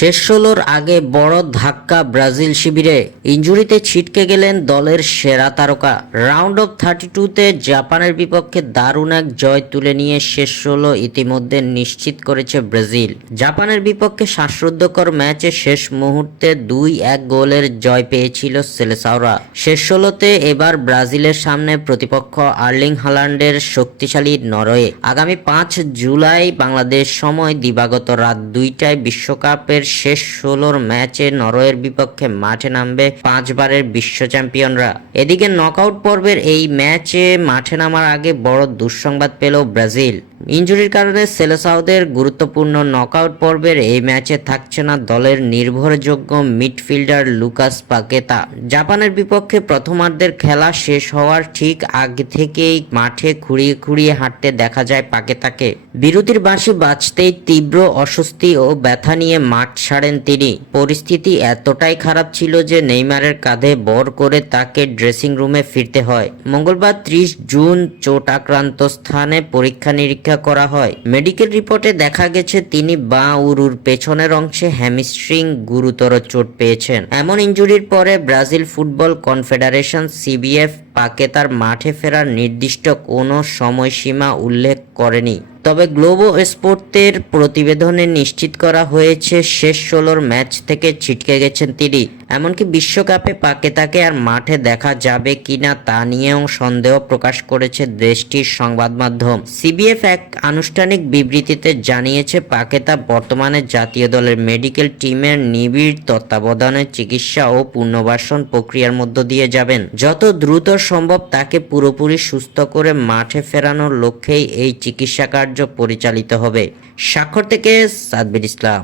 শেষ ১৬র আগে বড় ধাক্কা ব্রাজিল শিবিরে, ইনজুরিতে ছিটকে গেলেন দলের সেরা তারকা। রাউন্ড অফ 32-তে জাপানের বিপক্ষে দারুণ এক জয় তুলে নিয়ে শেষ ১৬ ইতিমধ্যে নিশ্চিত করেছে ব্রাজিল। জাপানের বিপক্ষে শ্বাসরুদ্ধকর ম্যাচে শেষ মুহূর্তে ২-১ গোলের জয় পেয়েছিল সেলেসাওরা। শেষ ১৬তে এবার ব্রাজিলের সামনে প্রতিপক্ষ আর্লিং হালান্ডের শক্তিশালী নরওয়ে। আগামী ৫ জুলাই বাংলাদেশ সময় দিবাগত রাত ২টায় বিশ্বকাপের শেষ ১৬র ম্যাচে নরওয়ের বিপক্ষে মাঠে নামবে ৫ বারের বিশ্ব চ্যাম্পিয়নরা। এদিকে নকআউট পর্বের এই ম্যাচে মাঠে নামার আগে বড় দুঃসংবাদ পেল ব্রাজিল। ইনজুরির কারণে সেলেসাওদের গুরুত্বপূর্ণ নকআউট পর্বের এই ম্যাচে থাকছে না দলের নির্ভরযোগ্য মিডফিল্ডার লুকাস পাকেতা। জাপানের বিপক্ষে প্রথমার্ধের খেলা শেষ হওয়ার ঠিক আগে থেকেই মাঠে খুঁড়িয়ে খুঁড়িয়ে হাঁটতে দেখা যায় পাকেতাকে। বিরতির বাঁশি বাজতেই তীব্র অস্বস্তি ও ব্যথা নিয়ে মাঠ ছাড়েন তিনি। পরিস্থিতি এতটাই খারাপ ছিল যে নেইমারের কাঁধে ভর করে তাকে ড্রেসিং রুমে ফিরতে হয়। মঙ্গলবার ৩০ জুন চোট আক্রান্ত স্থানে পরীক্ষা নিরীক্ষা করা হয়। মেডিকেল রিপোর্টে দেখা গেছে তিনি বাঁ উরুর পেছনের অংশে হ্যামস্ট্রিং গুরুতর চোট পেয়েছেন। এমন ইনজুরির পরে ব্রাজিল ফুটবল কনফেডারেশন সিবিএফ পাকেতার মাঠে ফেরার নির্দিষ্ট কোনো সময়সীমা উল্লেখ করেনি। তবে গ্লোবো স্পোর্তের প্রতিবেদনে নিশ্চিত করা হয়েছে শেষ ১৬র ম্যাচ থেকে ছিটকে গেছেন তিনি। এমনকি বিশ্বকাপে পাকেতাকে আর মাঠে দেখা যাবে কিনা তা নিয়েও সন্দেহ প্রকাশ করেছে দেশটির সংবাদ মাধ্যম। সিবিএফ এক আনুষ্ঠানিক বিবৃতিতে জানিয়েছে পাকেতা বর্তমানে জাতীয় দলের মেডিকেল টিমের নিবিড় তত্ত্বাবধানে চিকিৎসা ও পুনর্বাসন প্রক্রিয়ার মধ্য দিয়ে যাবেন। যত দ্রুত সম্ভব তাকে পুরোপুরি সুস্থ করে মাঠে ফেরানোর লক্ষ্যেই এই চিকিৎসা কার্য পরিচালিত হবে। স্বাক্ষর থেকে সাদবির ইসলাম।